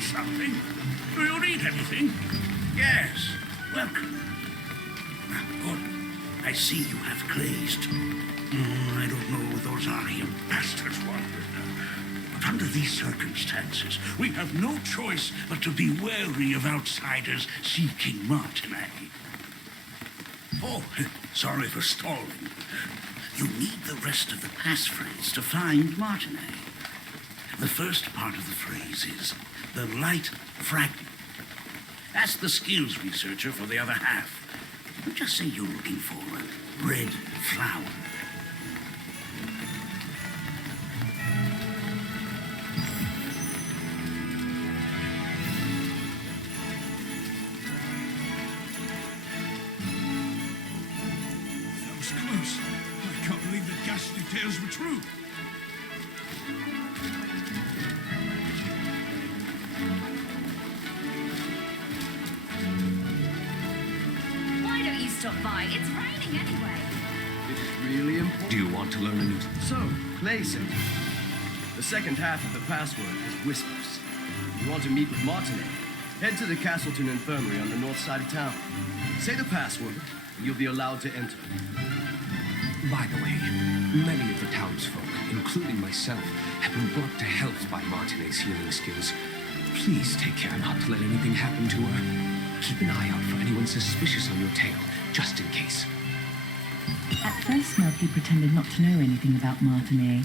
need something? Do you need anything? Yes. Welcome. Ah, good. I see you have glazed. I don't know what those Aryan bastards wanted. But under these circumstances, we have no choice but to be wary of outsiders seeking Martinae. Oh, sorry for stalling. You need the rest of the passphrase to find Martinae. The first part of the phrase is the light fragment. Ask the skills researcher for the other half. Just say you're looking for a red flower. That was close. I can't believe the ghastly tales were true. Why don't you stop by? It's raining anyway. It's really important. Do you want to learn a new... So, Clay said, the second half of the password is whispers. You want to meet with Martinae? Head to the Castleton Infirmary on the north side of town. Say the password, and you'll be allowed to enter. By the way, many of the townsfolk, including myself, have been brought to health by Martinae's healing skills. Please take care not to let anything happen to her. Keep an eye out for anyone suspicious on your tail, just in case. At first, Melky pretended not to know anything about Martinae.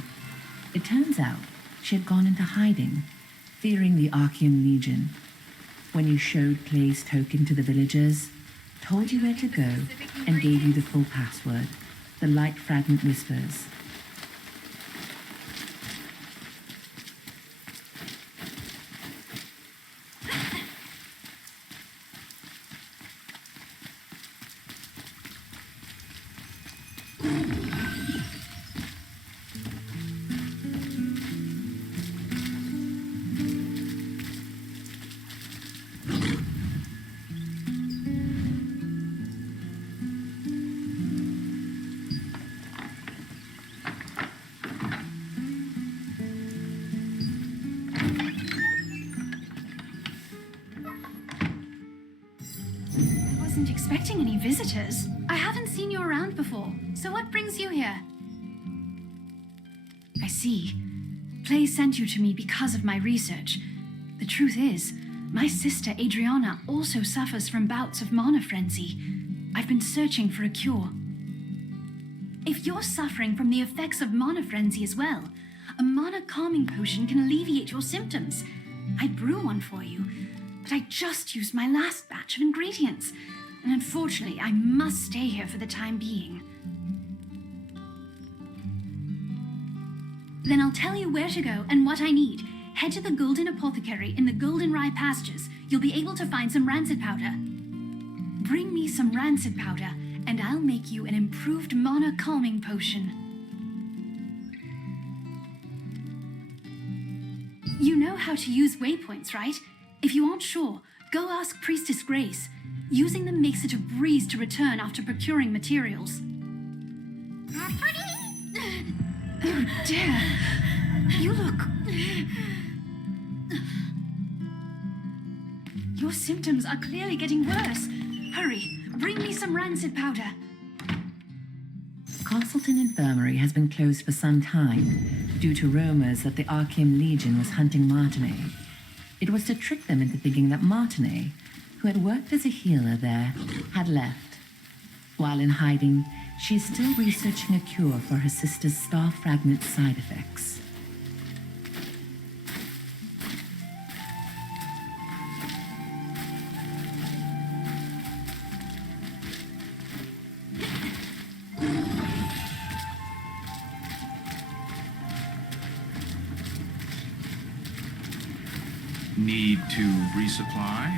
It turns out she had gone into hiding, fearing the Archean Legion. When you showed Clay's token to the villagers, told you where to go, and gave you the full password, the light fragment whispers. I wasn't expecting any visitors. I haven't seen you around before, so what brings you here? I see. Clay sent you to me because of my research. The truth is, my sister Adriana also suffers from bouts of mana frenzy. I've been searching for a cure. If you're suffering from the effects of mana frenzy as well, a mana calming potion can alleviate your symptoms. I'd brew one for you, but I just used my last batch of ingredients, and unfortunately, I must stay here for the time being. Then I'll tell you where to go and what I need. Head to the Golden Apothecary in the Golden Rye pastures. You'll be able to find some rancid powder. Bring me some rancid powder, and I'll make you an improved mana calming potion. You know how to use waypoints, right? If you aren't sure, go ask Priestess Grace. Using them makes it a breeze to return after procuring materials. Oh dear. You look... Your symptoms are clearly getting worse. Hurry, bring me some rancid powder. Castleton Infirmary has been closed for some time due to rumors that the Archean Legion was hunting Martinae. It was to trick them into thinking that Martinae, who had worked as a healer there, had left. While in hiding, she is still researching a cure for her sister's star fragment side effects. Need to resupply?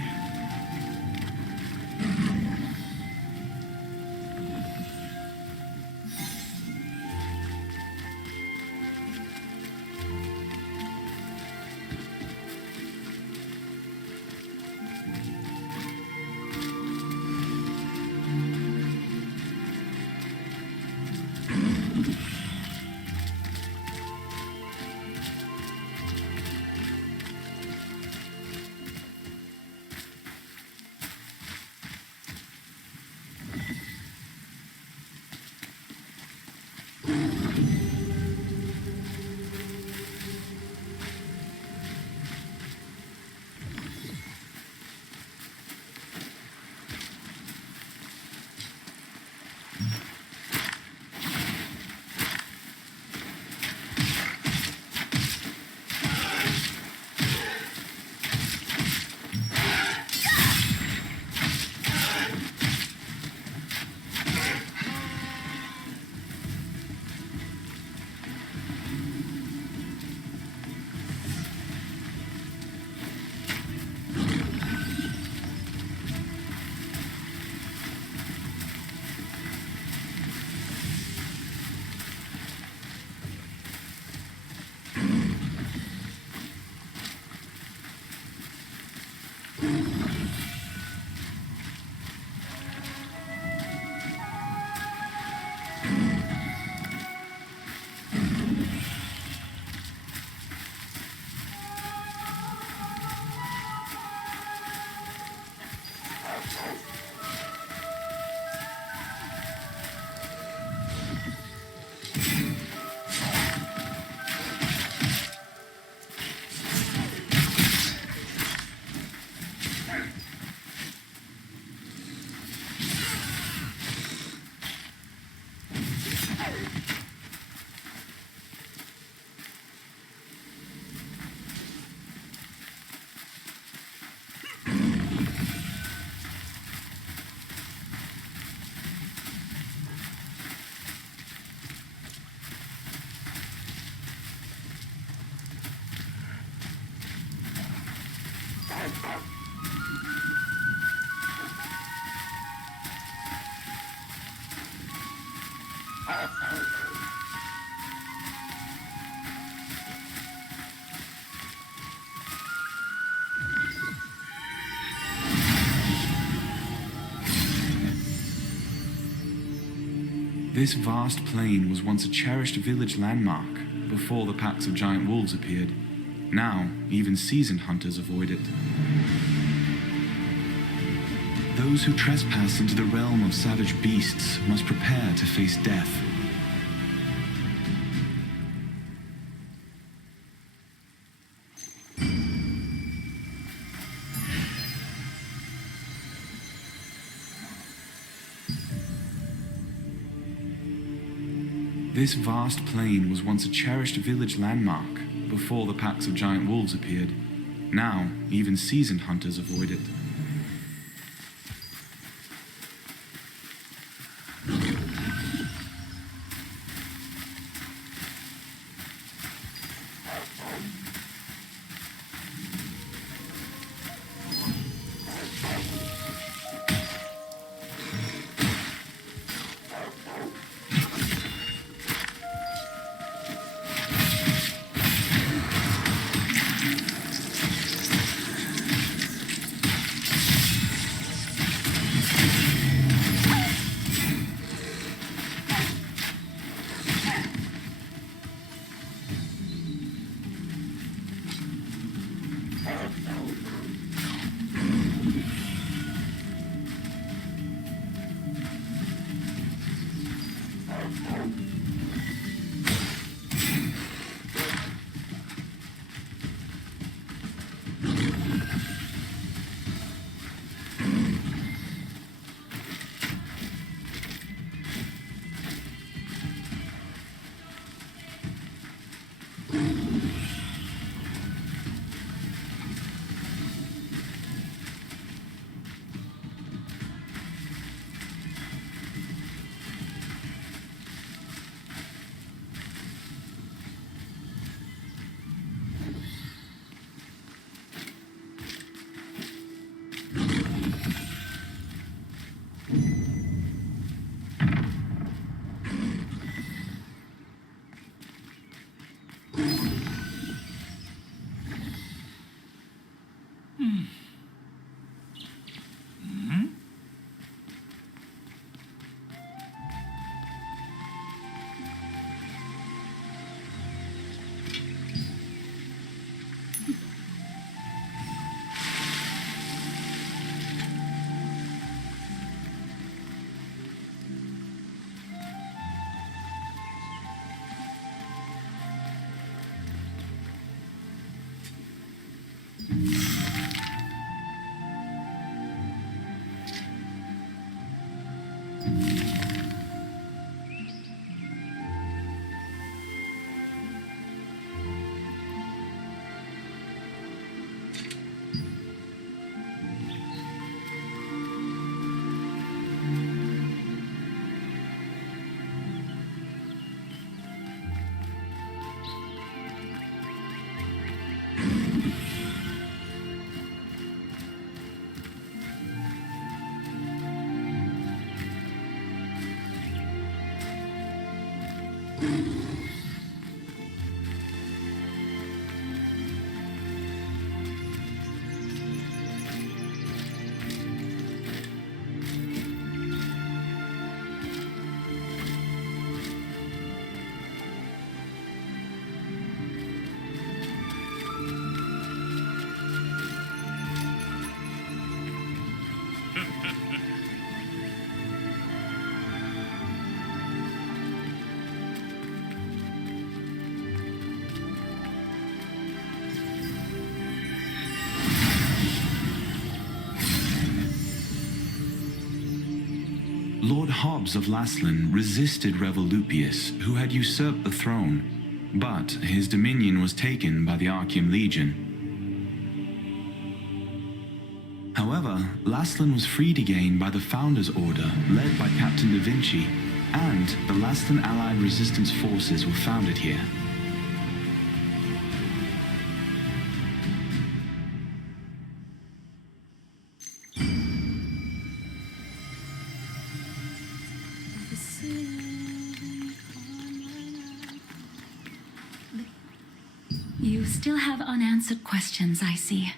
This vast plain was once a cherished village landmark before the packs of giant wolves appeared. Now, even seasoned hunters avoid it. Those who trespass into the realm of savage beasts must prepare to face death. This vast plain was once a cherished village landmark before the packs of giant wolves appeared. Now, even seasoned hunters avoid it. Lord Hobbs of Laslan resisted Revolupius, who had usurped the throne, but his dominion was taken by the Archium Legion. However, Laslan was freed again by the Founders Order, led by Captain Da Vinci, and the Laslan Allied Resistance Forces were founded here. still have unanswered questions, I see.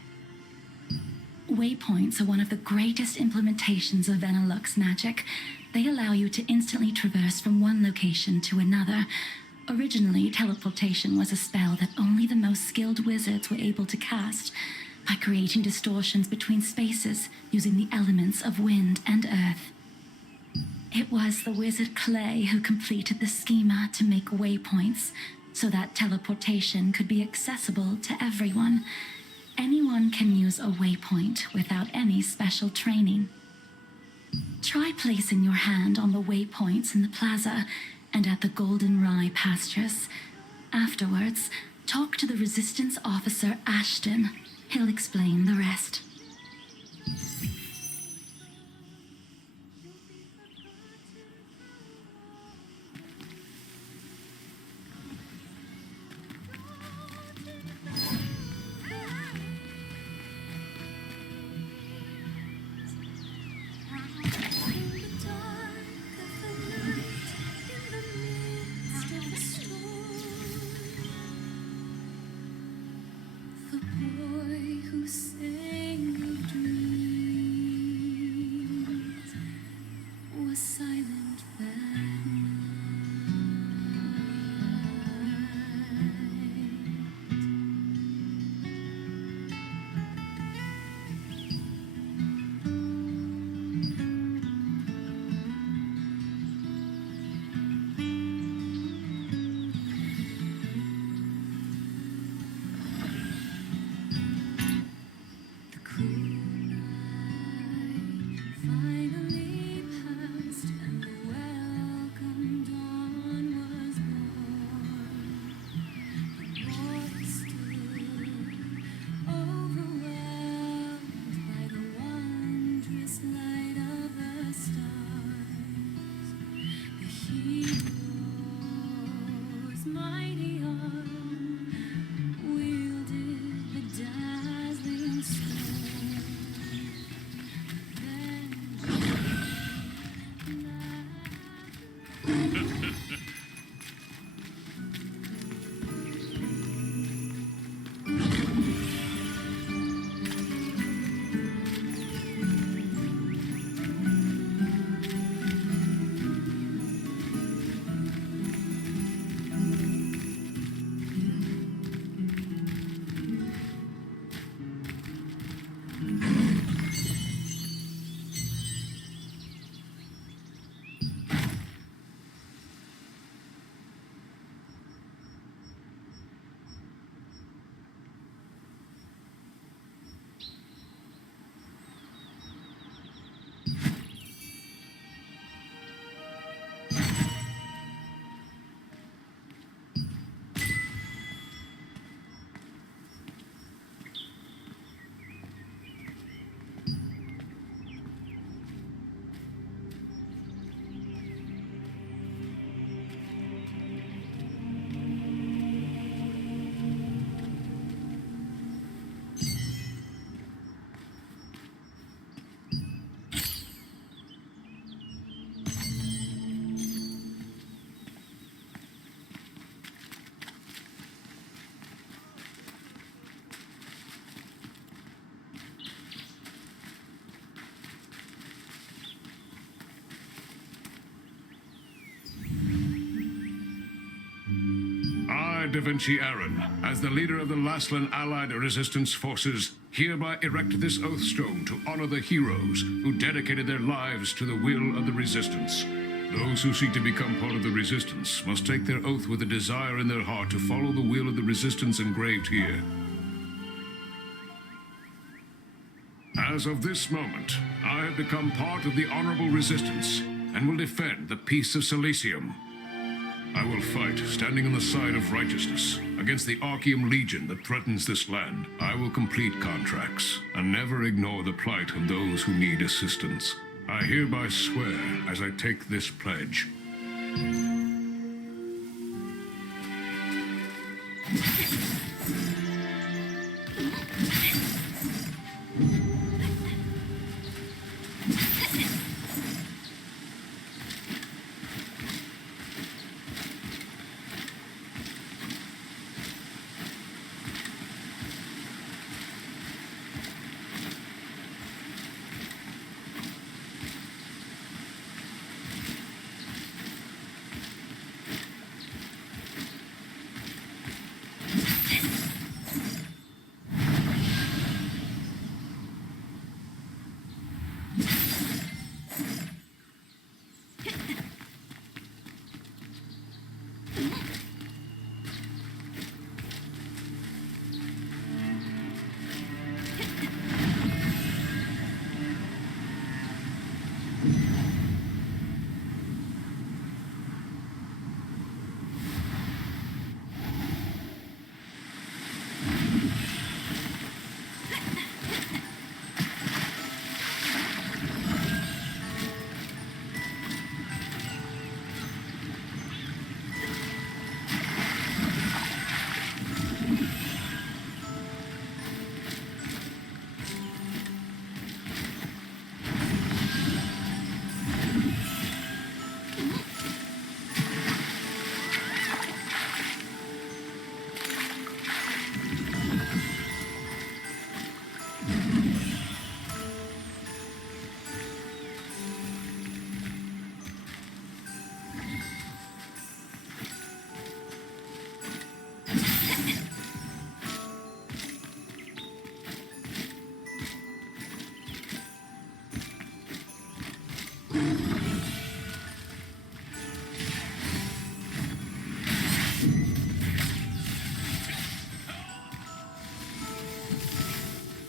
Waypoints are one of the greatest implementations of Venilux magic. They allow you to instantly traverse from one location to another. Originally, teleportation was a spell that only the most skilled wizards were able to cast, by creating distortions between spaces using the elements of wind and earth. It was the wizard Clay who completed the schema to make waypoints, so that teleportation could be accessible to everyone. Anyone can use a waypoint without any special training. Try placing your hand on the waypoints in the plaza and at the Golden Rye pastures. Afterwards, talk to the Resistance officer Ashton. He'll explain the rest. Da Vinci Aaron, as the leader of the Laslan Allied Resistance Forces, hereby erect this oath stone to honor the heroes who dedicated their lives to the will of the Resistance. Those who seek to become part of the Resistance must take their oath with a desire in their heart to follow the will of the Resistance engraved here. As of this moment, I have become part of the Honorable Resistance and will defend the peace of Silesium. I will fight, standing on the side of righteousness, against the Archeum Legion that threatens this land. I will complete contracts, and never ignore the plight of those who need assistance. I hereby swear as I take this pledge.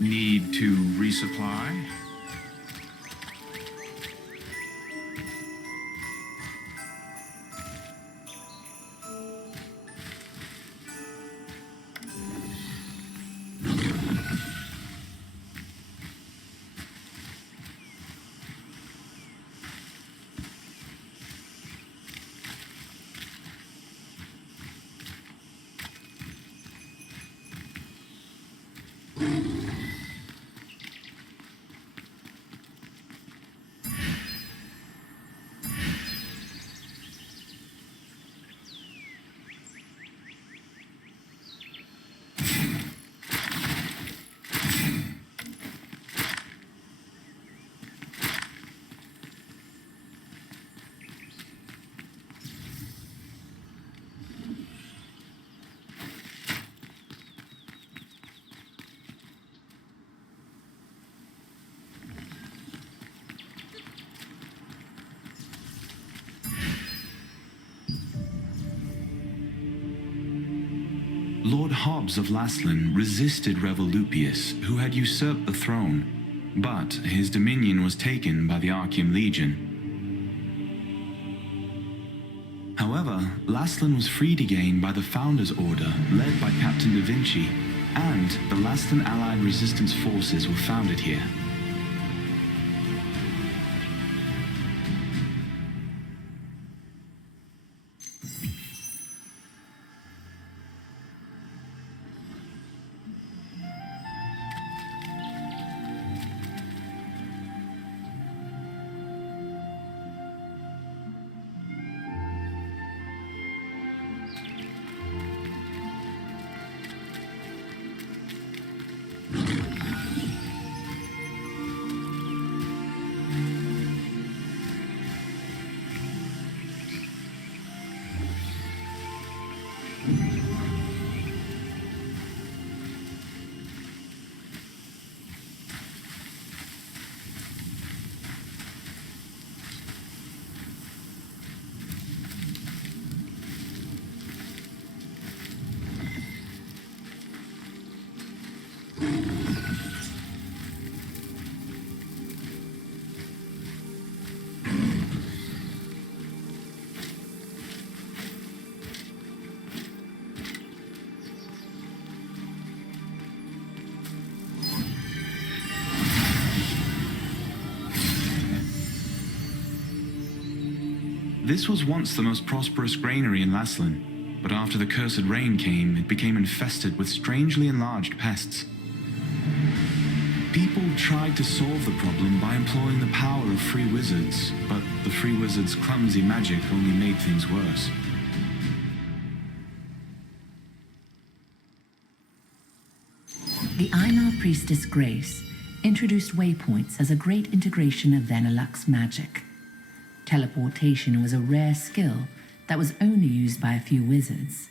Need to resupply? Lord Hobbs of Laslan resisted Revolupius, who had usurped the throne, but his dominion was taken by the Archium Legion. However, Laslan was freed again by the Founders Order, led by Captain Da Vinci, and the Laslan Allied Resistance forces were founded here. This was once the most prosperous granary in Laslan, but after the cursed rain came, it became infested with strangely enlarged pests. People tried to solve the problem by employing the power of free wizards, but the free wizards' clumsy magic only made things worse. The Einar priestess Grace introduced waypoints as a great integration of Venelux magic. Teleportation was a rare skill that was only used by a few wizards.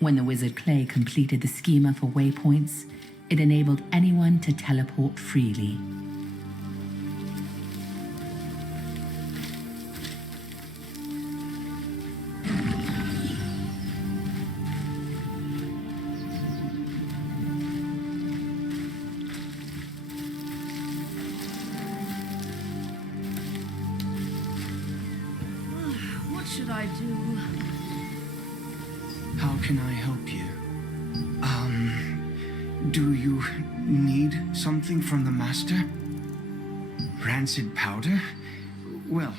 When the wizard Clay completed the schema for waypoints, it enabled anyone to teleport freely. What should I do? How can I help you? Do you need something from the Master? Rancid powder? Well,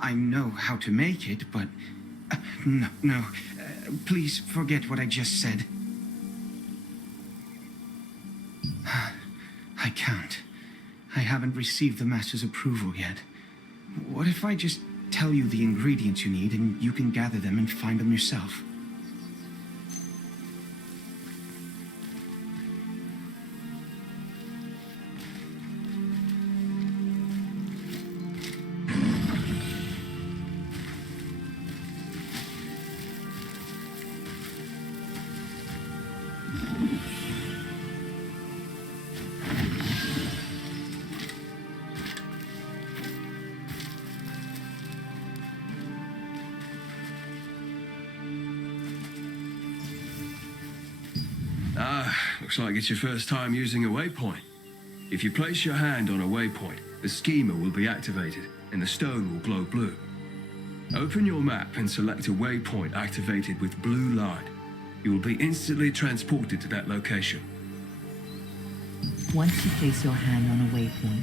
I know how to make it, but... No. Please forget what I just said. I can't. I haven't received the Master's approval yet. What if I just tell you the ingredients you need and you can gather them and find them yourself? Looks like it's your first time using a waypoint. If you place your hand on a waypoint, the schema will be activated and the stone will glow blue. Open your map and select a waypoint activated with blue light. You will be instantly transported to that location. Once you place your hand on a waypoint,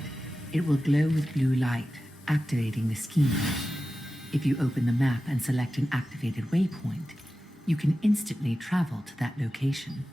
it will glow with blue light, activating the schema. If you open the map and select an activated waypoint, you can instantly travel to that location.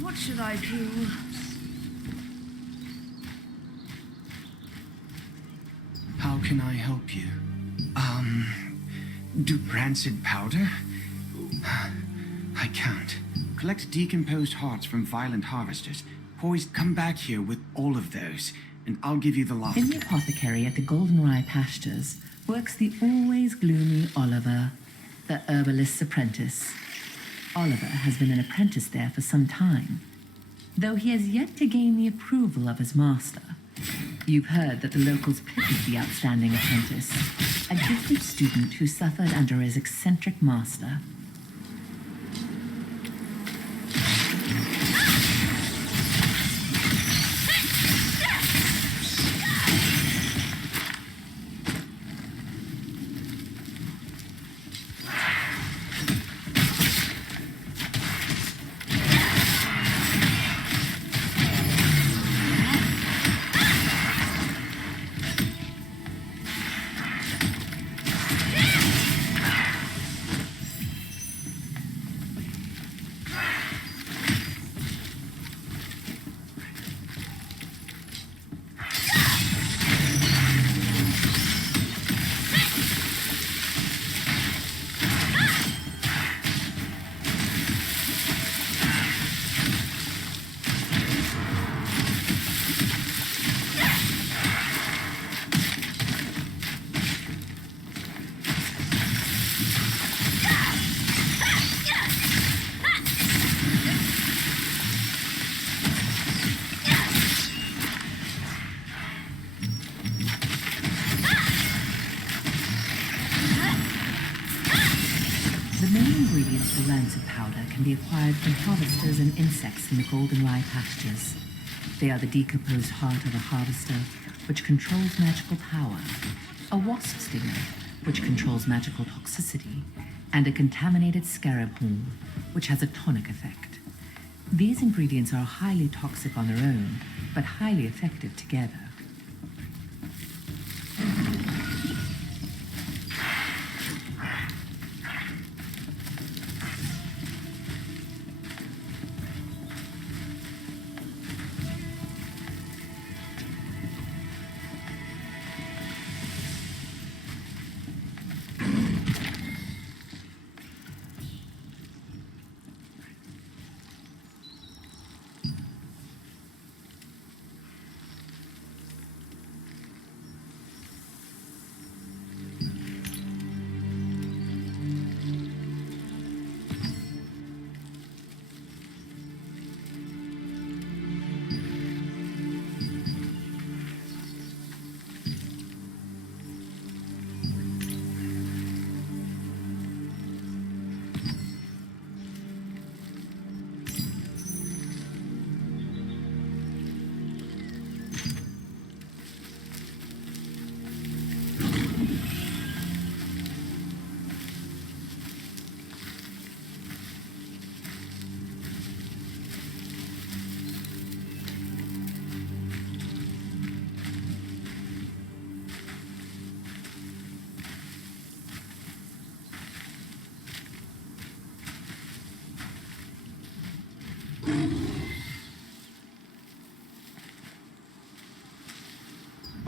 What should I do? How can I help you? Do rancid powder? I can't. Collect decomposed hearts from violent harvesters. Poised, come back here with all of those, and I'll give you the lot. In the apothecary at the Goldenrye Pastures works the always gloomy Oliver, the herbalist's apprentice. Oliver has been an apprentice there for some time, though he has yet to gain the approval of his master. You've heard that the locals pitied the outstanding apprentice, a gifted student who suffered under his eccentric master. Rancid powder can be acquired from harvesters and insects in the Goldenrye Pastures. They are the decomposed heart of a harvester, which controls magical power, a wasp stinger, which controls magical toxicity, and a contaminated scarab horn, which has a tonic effect. These ingredients are highly toxic on their own, but highly effective together.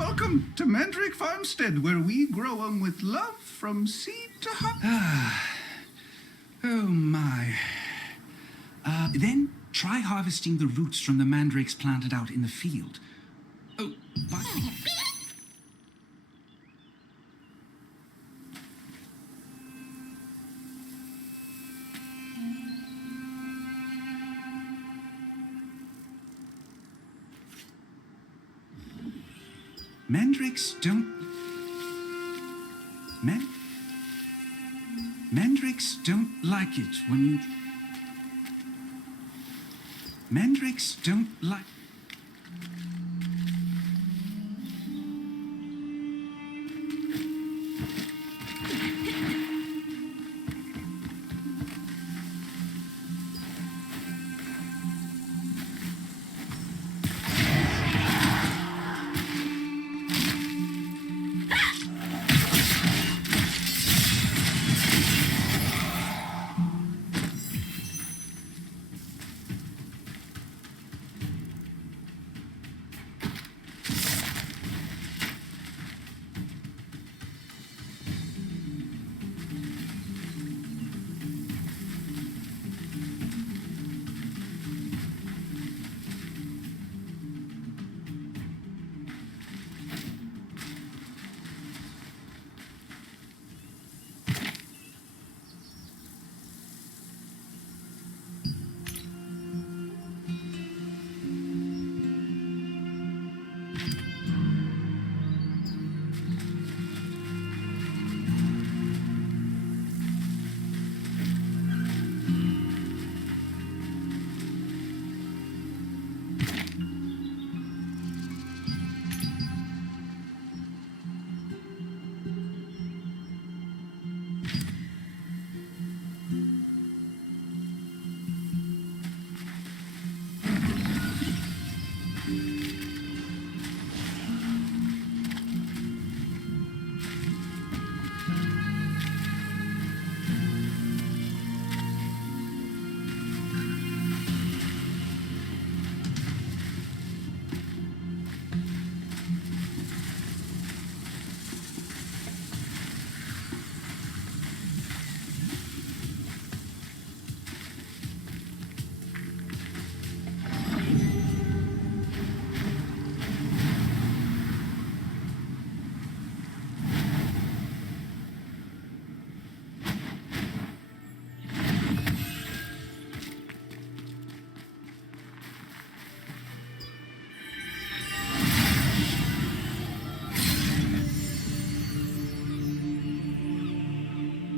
Welcome to Mandrake Farmstead, where we grow 'em with love from seed to harvest. Oh my. Then try harvesting the roots from the mandrakes planted out in the field. Oh, but... Mandrakes don't... Mandrakes don't like it when you... Mandrakes don't like...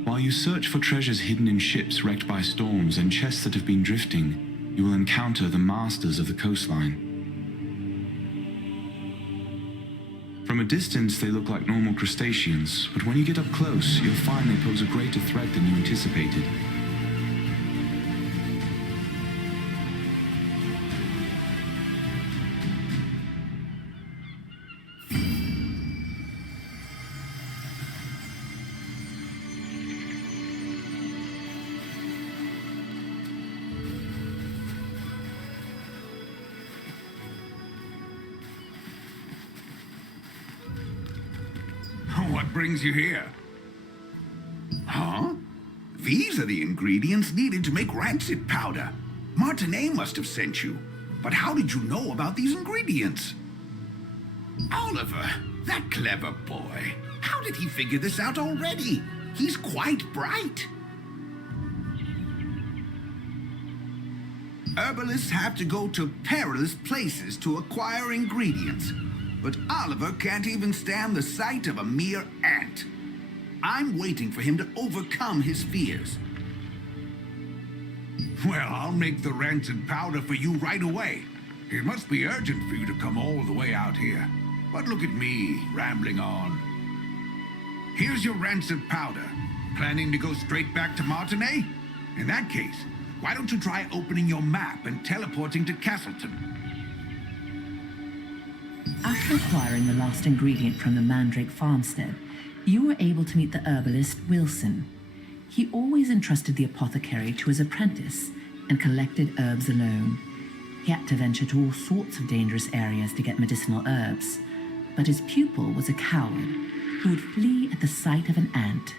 While you search for treasures hidden in ships wrecked by storms and chests that have been drifting, you will encounter the masters of the coastline. From a distance, they look like normal crustaceans, but when you get up close, you'll find they pose a greater threat than you anticipated. What brings you here? Huh? These are the ingredients needed to make rancid powder. Martinet must have sent you. But how did you know about these ingredients? Oliver, that clever boy. How did he figure this out already? He's quite bright. Herbalists have to go to perilous places to acquire ingredients. But Oliver can't even stand the sight of a mere ant. I'm waiting for him to overcome his fears. Well, I'll make the rancid powder for you right away. It must be urgent for you to come all the way out here. But look at me, rambling on. Here's your rancid powder. Planning to go straight back to Martinet? In that case, why don't you try opening your map and teleporting to Castleton? After acquiring the last ingredient from the Mandrake farmstead, you were able to meet the herbalist Wilson. He always entrusted the apothecary to his apprentice and collected herbs alone. He had to venture to all sorts of dangerous areas to get medicinal herbs, but his pupil was a coward who would flee at the sight of an ant.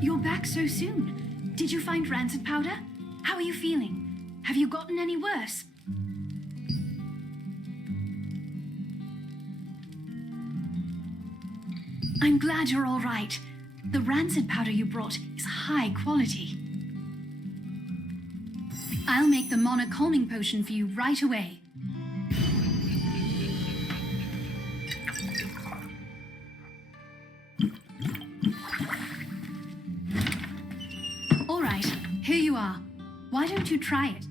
You're back so soon. Did you find rancid powder? How are you feeling? Have you gotten any worse? I'm glad you're all right. The rancid powder you brought is high quality. I'll make the Mana calming potion for you right away. All right, here you are. Why don't you try it?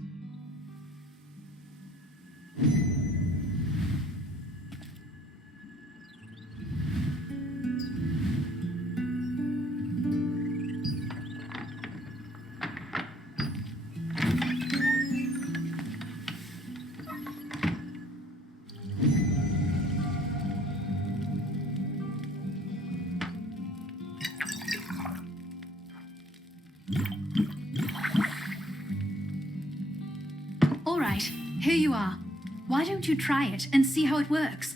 All right, here you are. Why don't you try it and see how it works?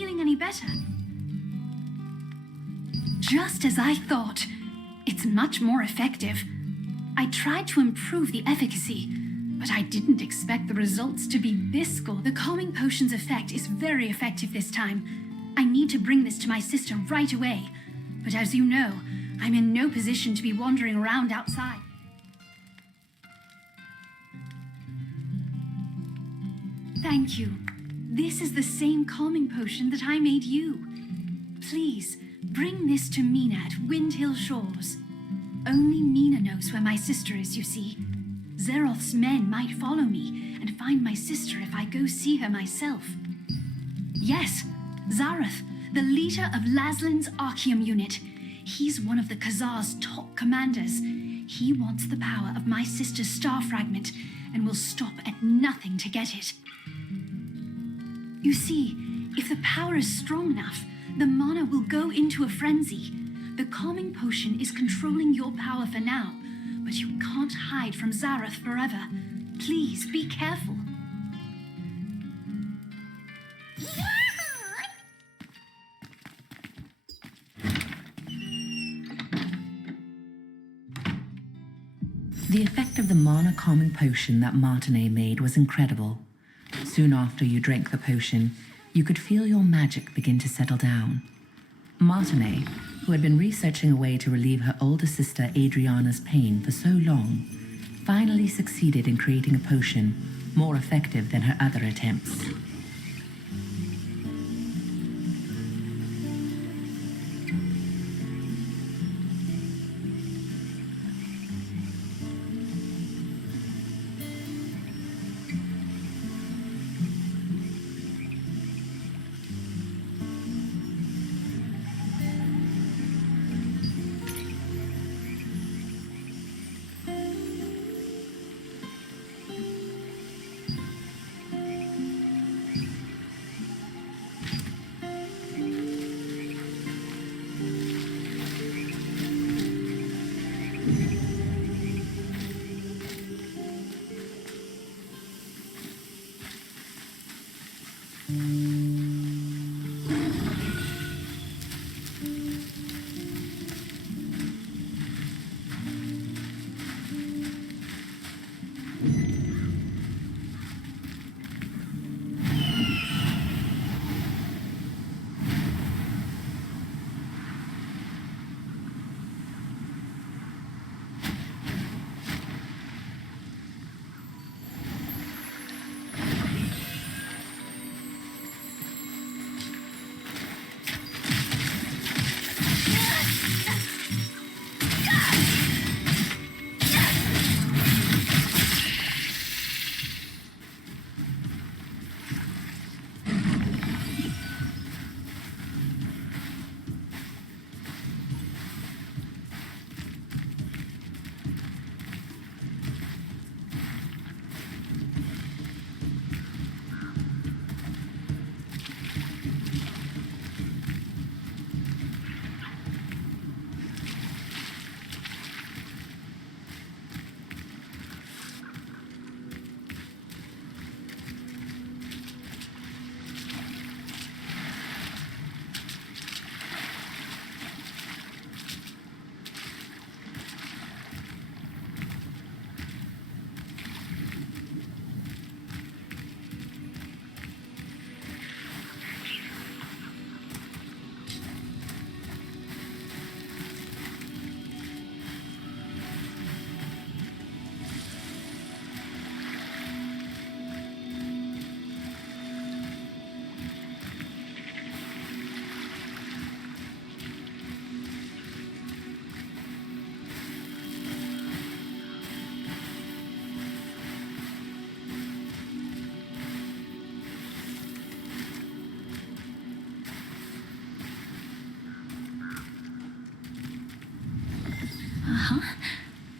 feeling any better? Just as I thought. It's much more effective. I tried to improve the efficacy, but I didn't expect the results to be this good. The calming potion's effect is very effective this time. I need to bring this to my sister right away. But as you know, I'm in no position to be wandering around outside. Thank you. This is the same calming potion that I made you. Please, bring this to Mina at Windhill Shores. Only Mina knows where my sister is, you see. Zeroth's men might follow me and find my sister if I go see her myself. Yes, Zareth, the leader of Laslin's Archeum unit. He's one of the Khazar's top commanders. He wants the power of my sister's star fragment and will stop at nothing to get it. You see, if the power is strong enough, the mana will go into a frenzy. The calming potion is controlling your power for now, but you can't hide from Zareth forever. Please be careful. The effect of the mana calming potion that Martinet made was incredible. Soon after you drank the potion, you could feel your magic begin to settle down. Martinet, who had been researching a way to relieve her older sister Adriana's pain for so long, finally succeeded in creating a potion more effective than her other attempts.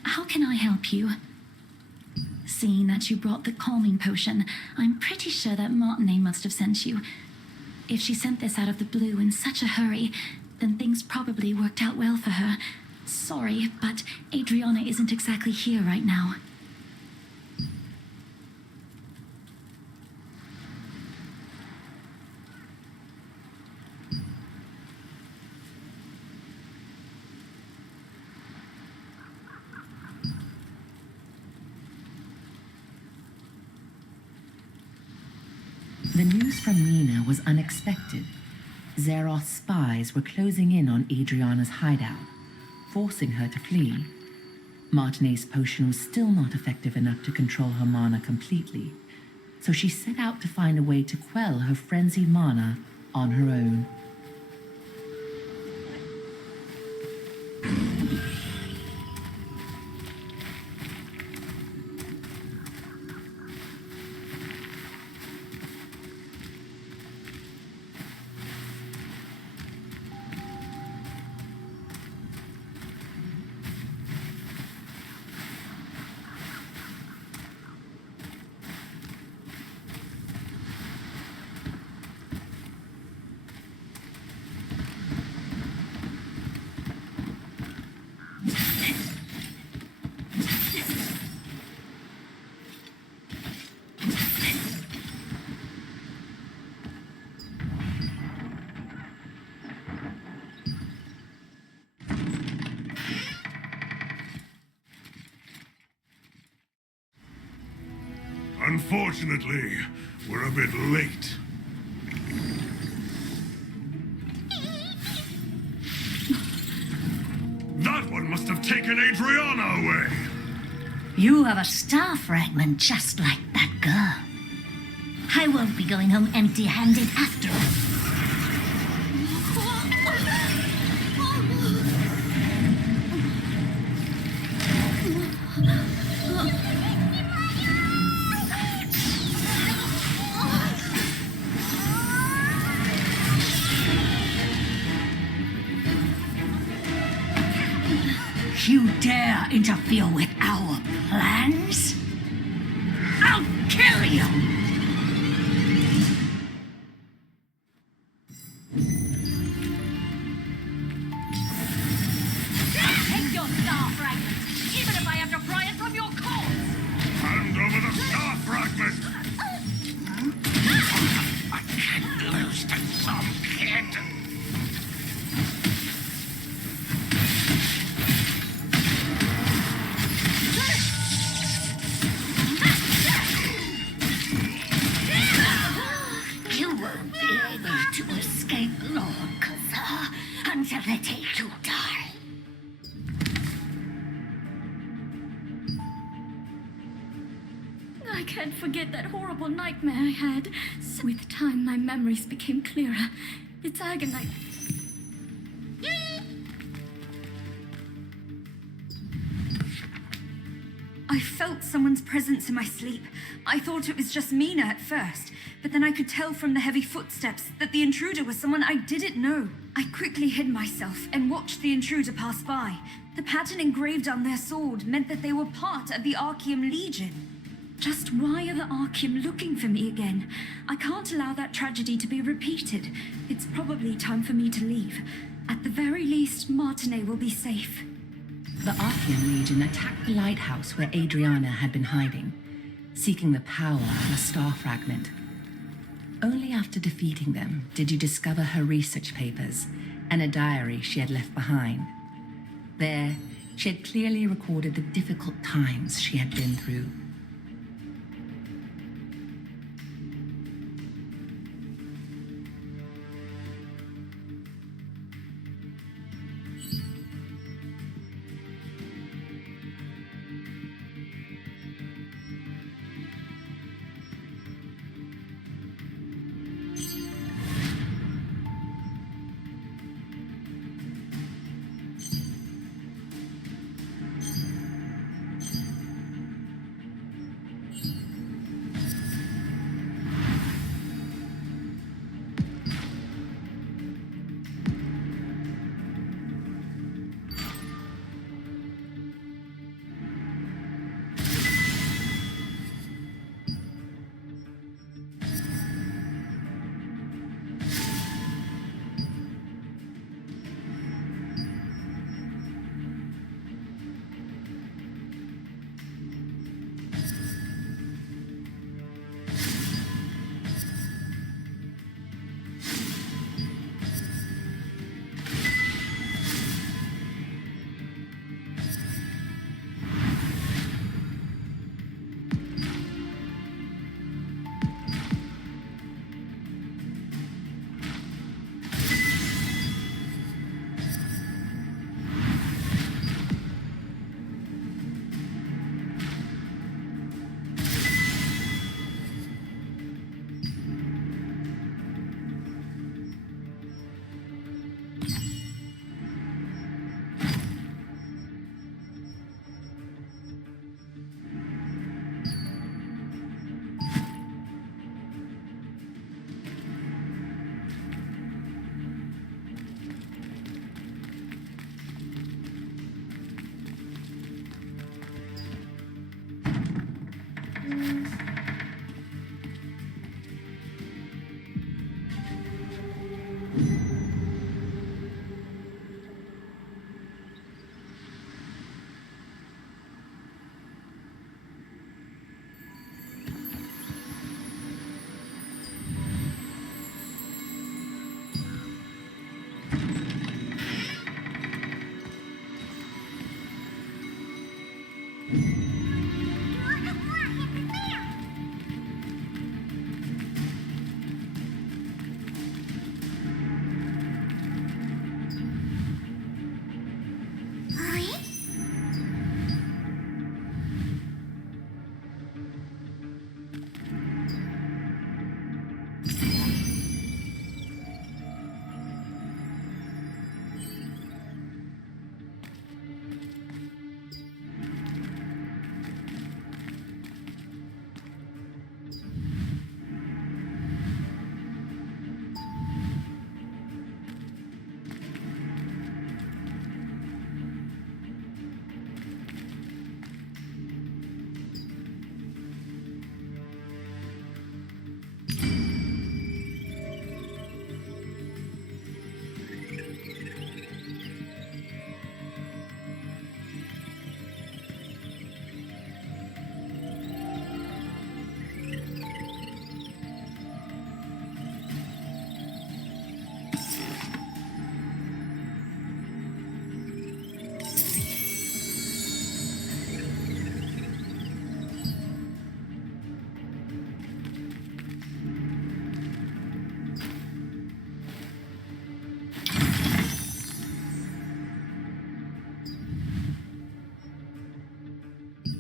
How can I help you? Seeing that you brought the calming potion, I'm pretty sure that Martinet must have sent you. If she sent this out of the blue in such a hurry, then things probably worked out well for her. Sorry, but Adriana isn't exactly here right now. The news from Mina was unexpected. Zeroth's spies were closing in on Adriana's hideout, forcing her to flee. Martinet's potion was still not effective enough to control her mana completely, so she set out to find a way to quell her frenzied mana on her own. Unfortunately, we're a bit late. That one must have taken Adriana away! You have a star fragment just like that girl. I won't be going home empty-handed after all. You dare interfere with our plans? I'll kill you! Take your star fragment, even if I have to pry it from your corpse! Hand over the star fragment! I can't lose to some kid. You won't be able to escape Lord Khazar until the day you die. I can't forget that horrible nightmare I had. So with time, my memories became clearer. It's agonizing. I felt someone's presence in my sleep. I thought it was just Mina at first, but then I could tell from the heavy footsteps that the intruder was someone I didn't know. I quickly hid myself and watched the intruder pass by. The pattern engraved on their sword meant that they were part of the Archeum Legion. Just why are the Archeum looking for me again? I can't allow that tragedy to be repeated. It's probably time for me to leave. At the very least, Martinet will be safe. The Archeum Legion attacked the lighthouse where Adriana had been hiding, seeking the power of a star fragment. Only after defeating them did you discover her research papers and a diary she had left behind. There, she had clearly recorded the difficult times she had been through.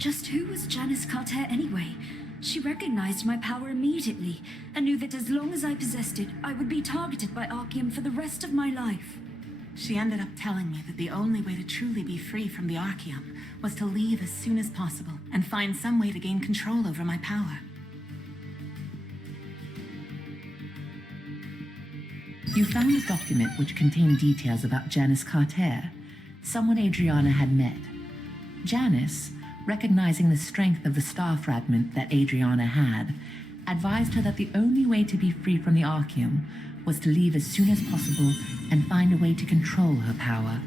Just who was Janice Carter anyway? She recognized my power immediately and knew that as long as I possessed it, I would be targeted by Archeum for the rest of my life. She ended up telling me that the only way to truly be free from the Archeum was to leave as soon as possible and find some way to gain control over my power. You found a document which contained details about Janice Carter, someone Adriana had met. Janice, recognizing the strength of the star fragment that Adriana had, advised her that the only way to be free from the Archeum was to leave as soon as possible and find a way to control her power.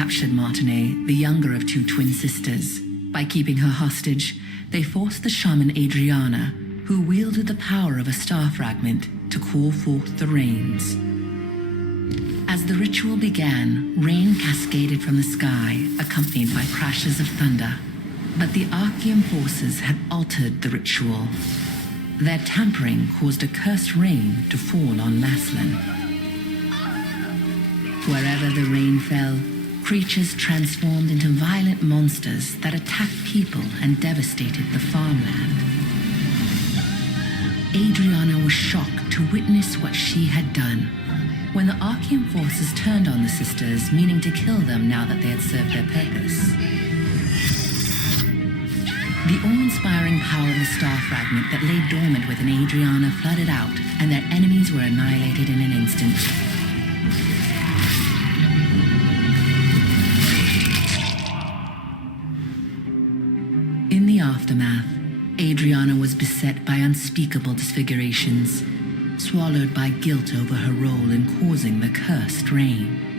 captured Martinet, the younger of two twin sisters. By keeping her hostage, they forced the shaman Adriana, who wielded the power of a star fragment, to call forth the rains. As the ritual began, rain cascaded from the sky, accompanied by crashes of thunder. But the Archeum forces had altered the ritual. Their tampering caused a cursed rain to fall on Laslan. Wherever the rain fell, creatures transformed into violent monsters that attacked people and devastated the farmland. Adriana was shocked to witness what she had done. When the Archeum forces turned on the sisters, meaning to kill them now that they had served their purpose. The awe-inspiring power of the star fragment that lay dormant within Adriana flooded out, and their enemies were annihilated in an instant. In the aftermath, Adriana was beset by unspeakable disfigurations, swallowed by guilt over her role in causing the cursed rain.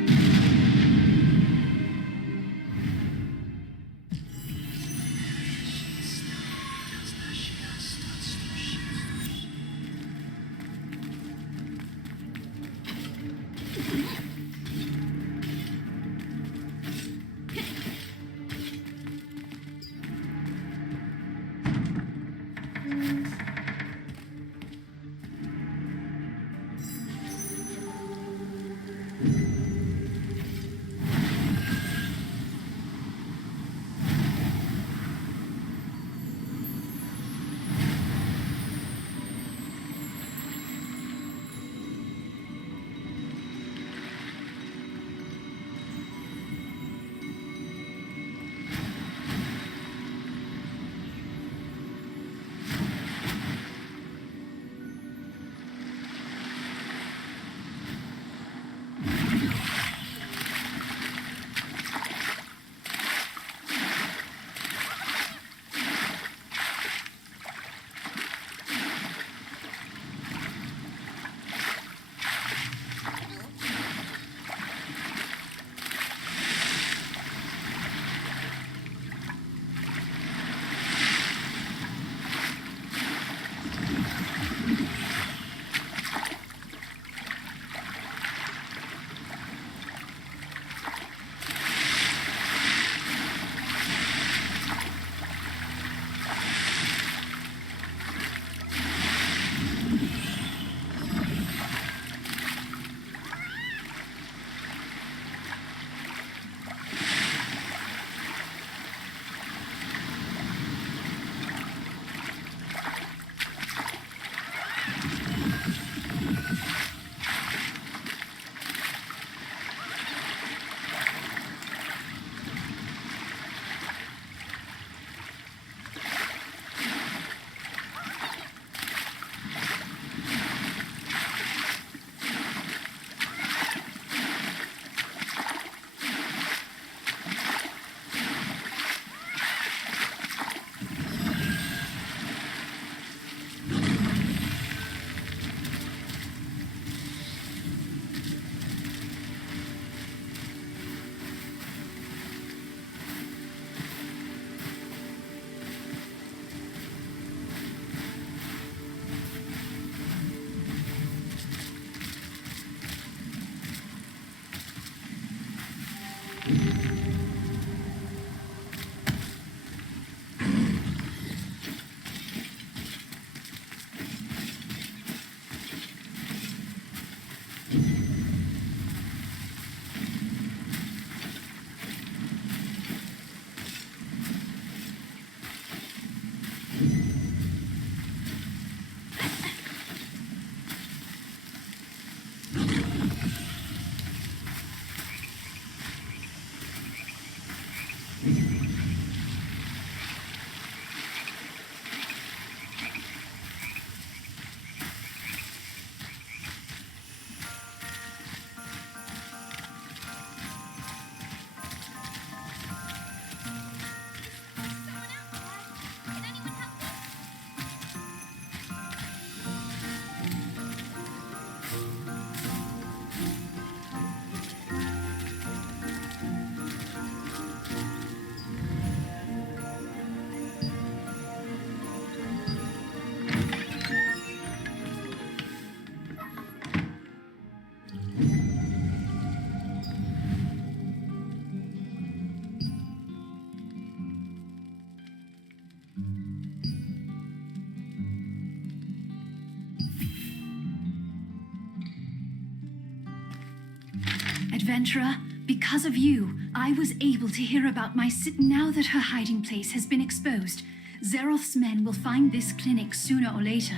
adventurer. Because of you, I was able to hear about now that her hiding place has been exposed. Zeroth's men will find this clinic sooner or later,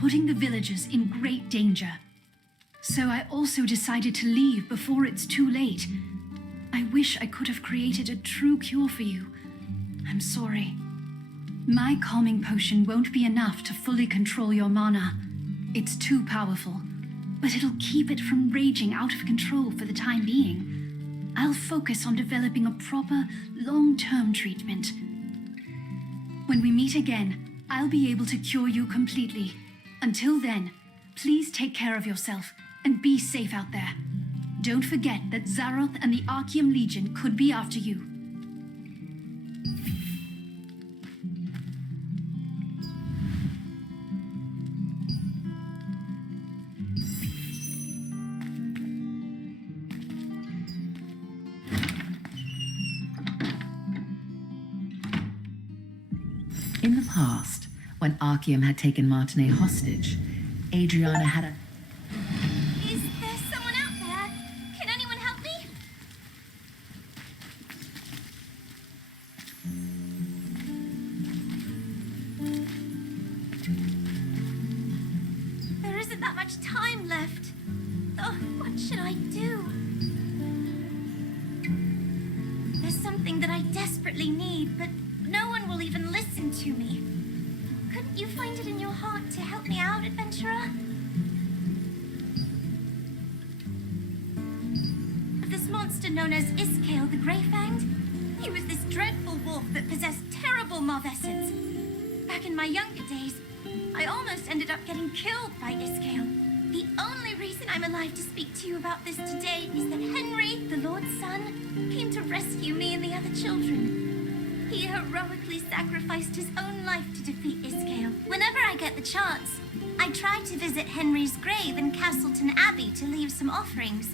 putting the villagers in great danger. So I also decided to leave before it's too late. I wish I could have created a true cure for you. I'm sorry. My calming potion won't be enough to fully control your mana. It's too powerful, but it'll keep it from raging out of control for the time being. I'll focus on developing a proper, long-term treatment. When we meet again, I'll be able to cure you completely. Until then, please take care of yourself and be safe out there. Don't forget that Zeroth and the Archeum Legion could be after you. In the past, when Archeum had taken Martinet hostage, Adriana had a... Is there someone out there? Can anyone help me? There isn't that much time left. Oh, what should I do? There's something that I desperately need, but no one will even listen to me. Couldn't you find it in your heart to help me out, adventurer? This monster known as Iskale the Greyfanged? He was this dreadful wolf that possessed terrible malvescence. Back in my younger days, I almost ended up getting killed by Iskale. The only reason I'm alive to speak to you about this today is that Henry, the Lord's son, came to rescue me and the other children. He heroically sacrificed his own life to defeat Iskale. Whenever I get the chance, I try to visit Henry's grave in Castleton Abbey to leave some offerings.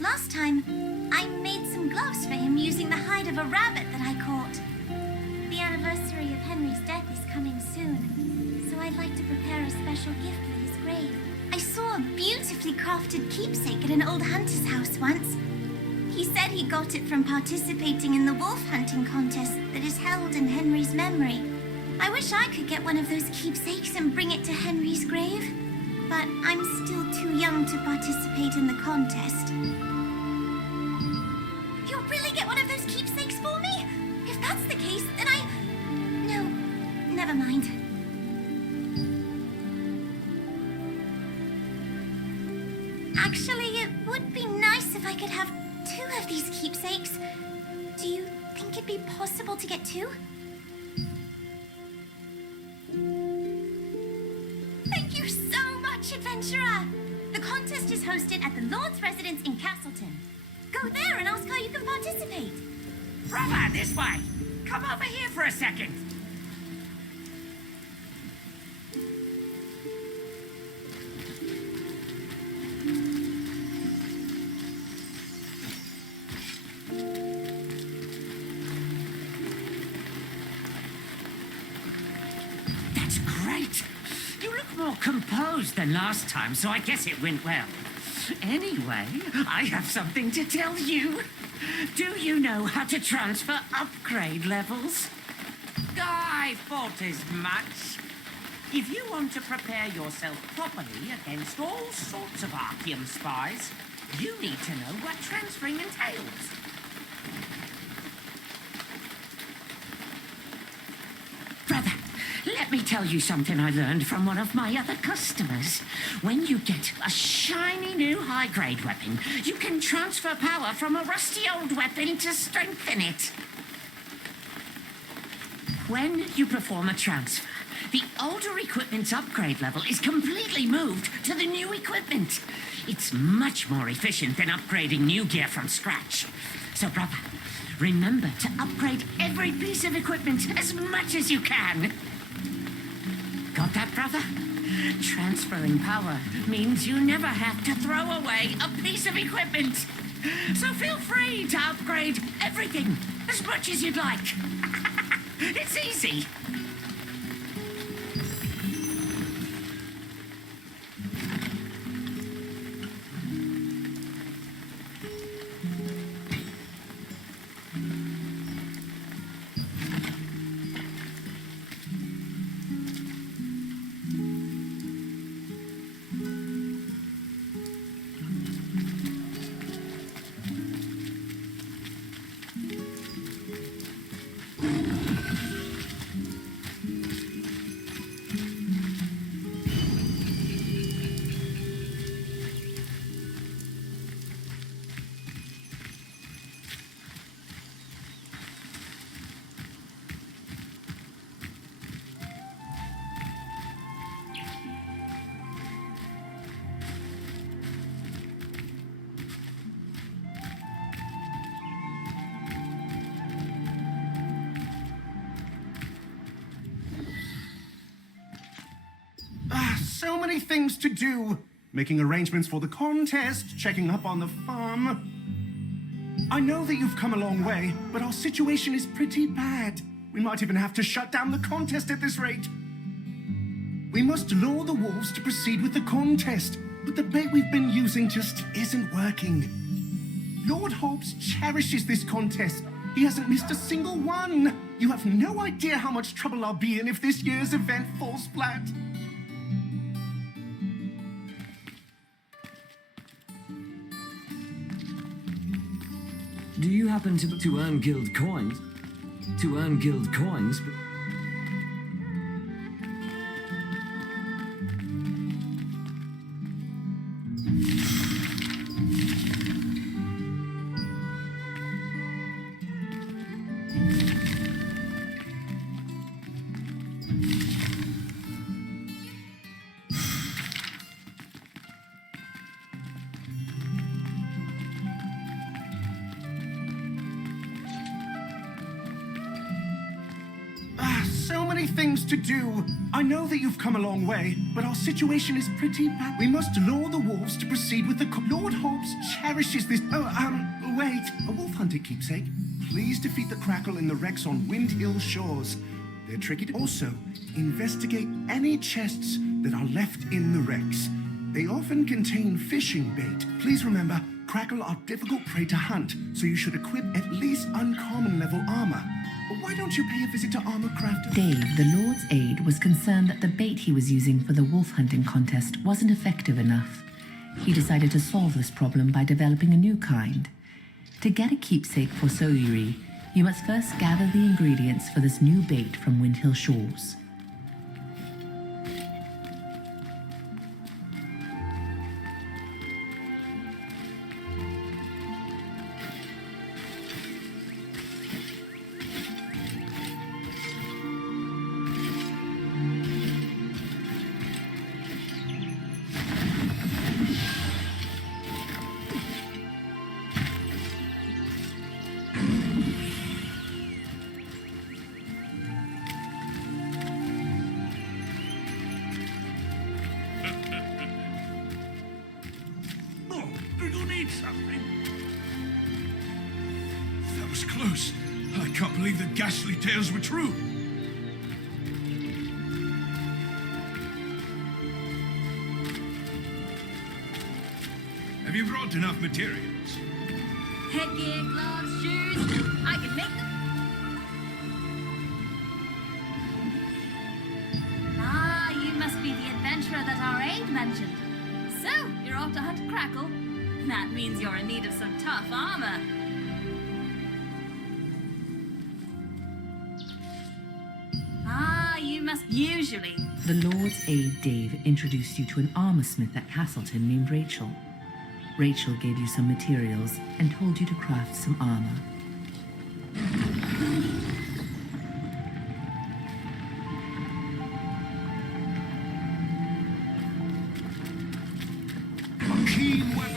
Last time, I made some gloves for him using the hide of a rabbit that I caught. The anniversary of Henry's death is coming soon, so I'd like to prepare a special gift for his grave. I saw a beautifully crafted keepsake at an old hunter's house once. He said he got it from participating in the wolf hunting contest that is held in Henry's memory. I wish I could get one of those keepsakes and bring it to Henry's grave, but I'm still too young to participate in the contest. You'll really get one of those keepsakes for me? If that's the case, then No, never mind. Actually, it would be nice if I could have 2 of these keepsakes. Do you think it'd be possible to get 2? Thank you so much, adventurer! The contest is hosted at the Lord's residence in Castleton. Go there and ask how you can participate. Brother, this way! Come over here for a second! That's great! You look more composed than last time, so I guess it went well. Anyway, I have something to tell you. Do you know how to transfer upgrade levels? I thought as much. If you want to prepare yourself properly against all sorts of Archeum spies, you need to know what transferring entails. Brother, let me tell you something I learned from one of my other customers. When you get a shiny new high-grade weapon, you can transfer power from a rusty old weapon to strengthen it. When you perform a transfer, the older equipment's upgrade level is completely moved to the new equipment. It's much more efficient than upgrading new gear from scratch. So, brother, remember to upgrade every piece of equipment as much as you can. Got that, brother? Transferring power means you never have to throw away a piece of equipment. So feel free to upgrade everything as much as you'd like. It's easy. so many things to do. Making arrangements for the contest, checking up on the farm. I know that you've come a long way, but our situation is pretty bad. We might even have to shut down the contest at this rate. We must lure the wolves to proceed with the contest, but the bait we've been using just isn't working. Lord Hobbs cherishes this contest. He hasn't missed a single one. You have no idea how much trouble I'll be in if this year's event falls flat. Do you happen to earn guild coins? To earn guild coins? So many things to do. I know that you've come a long way, but our situation is pretty bad. We must lure the wolves to proceed with the Lord Hobbs cherishes this. Wait. A wolf hunter keepsake. Please defeat the Crackle in the wrecks on Wind Hill shores. They're tricky to also investigate any chests that are left in the wrecks. They often contain fishing bait. Please remember, Crackle are difficult prey to hunt, so you should equip at least uncommon level armor. Why don't you pay a visit to Armor Crafter? Dave, the Lord's aide, was concerned that the bait he was using for the wolf hunting contest wasn't effective enough. He decided to solve this problem by developing a new kind. To get a keepsake for Soyuri, you must first gather the ingredients for this new bait from Windhill Shores. Something. That was close. I can't believe the ghastly tales were true. Have you brought enough materials? Headgear, gloves, shoes. I can make them. Ah, you must be the adventurer that our aide mentioned. So, you're off to hunt a Crackle? That means you're in need of some tough armor. Ah, you must usually. The Lord's aide, Dave, introduced you to an armorsmith at Castleton named Rachel. Rachel gave you some materials and told you to craft some armor. A keen weapon.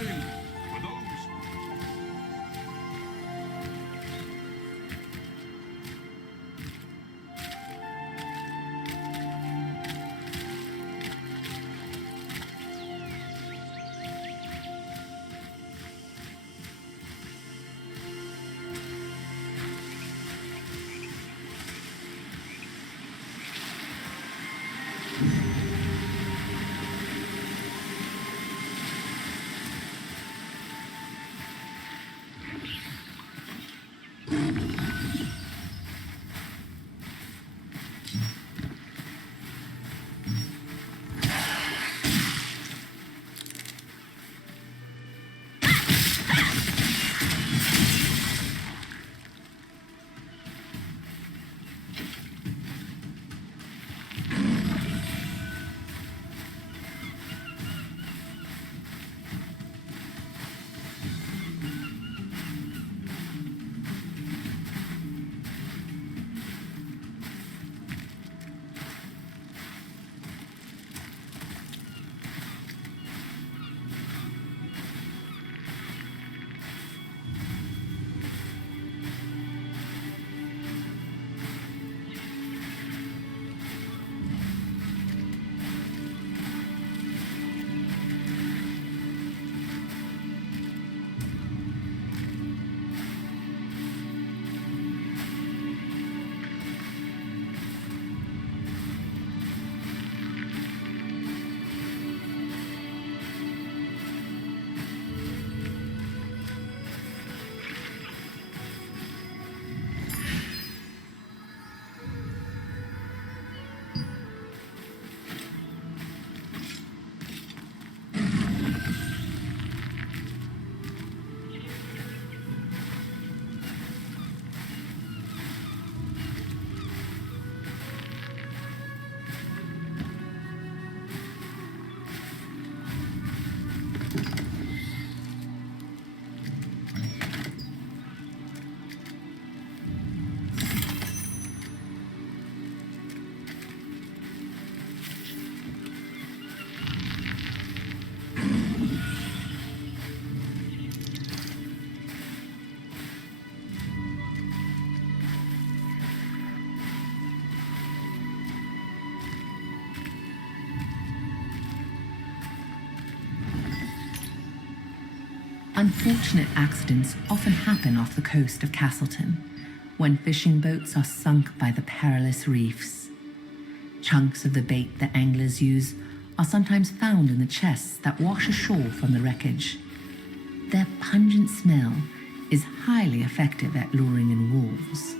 Unfortunate accidents often happen off the coast of Castleton, when fishing boats are sunk by the perilous reefs. Chunks of the bait that anglers use are sometimes found in the chests that wash ashore from the wreckage. Their pungent smell is highly effective at luring in wolves.